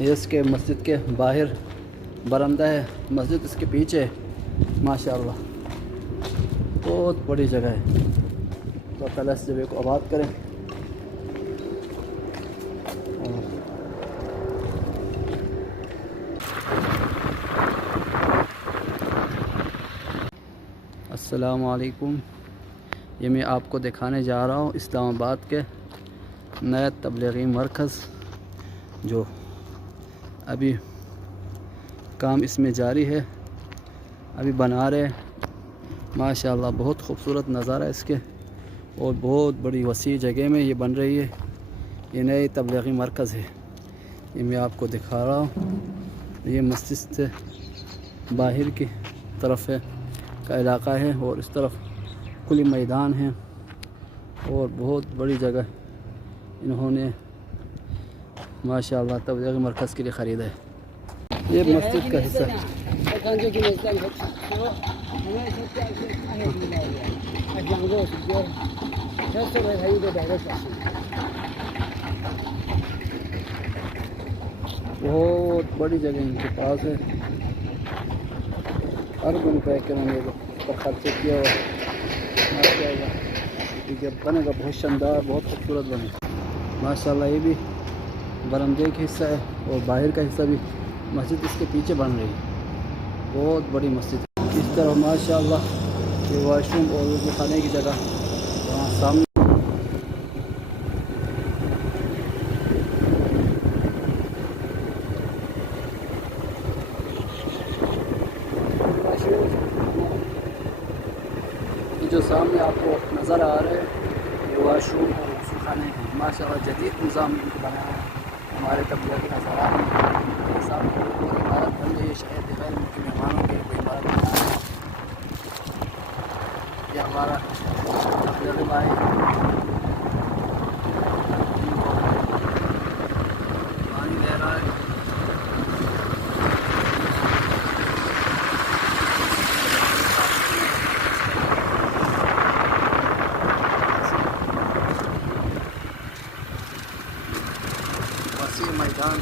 ये इसके मस्जिद के बाहर बरामदा है, मस्जिद इसके पीछे है। माशाअल्लाह बहुत बड़ी जगह है। तो ताला इस जगह को आबाद करें। अस्सलामु अलैकुम। ये मैं आपको दिखाने जा रहा हूँ इस्लामाबाद के नया तबलीगी मरकज़, जो अभी काम इसमें जारी है, अभी बना रहे हैं। माशाअल्लाह बहुत खूबसूरत नज़ारा है इसके, और बहुत बड़ी वसी जगह में ये बन रही है। ये नई तबलीगी मरकज़ है, ये मैं आपको दिखा रहा हूँ। ये मस्जिद से बाहर की तरफ है का इलाका है, और इस तरफ खुली मैदान है, और बहुत बड़ी जगह इन्होंने माशाअल्लाह तबलीगी मरकज़ के लिए ख़रीदा है। ये मस्जिद का हिस्सा है। बहुत बड़ी जगह इनके पास है। अरबों रुपए के उन्होंने पर खर्च किया हुआ। माशाअल्लाह बनेगा बहुत शानदार, बहुत खूबसूरत बने। माशाअल्लाह ये भी बरामदे का हिस्सा है, और बाहर का हिस्सा भी मस्जिद इसके पीछे बन रही है। बहुत बड़ी मस्जिद इस तरफ माशाअल्लाह। ये वाशरूम और वज़ू खाने की जगह वहाँ सामने। जो सामने आपको नज़र आ रहे हैं ये वाशरूम और वज़ू खाने हैं। माशाअल्लाह जदीद निज़ाम बनाया है हमारे तबलीगी नज़ारा में। सामने कोई इमारत बन रही है, शायद गैर मुल्की मेहमानों के कोई इमारत बना है। ये हमारा तबलीगी भाई पानी ले रहा है। वसी मैदान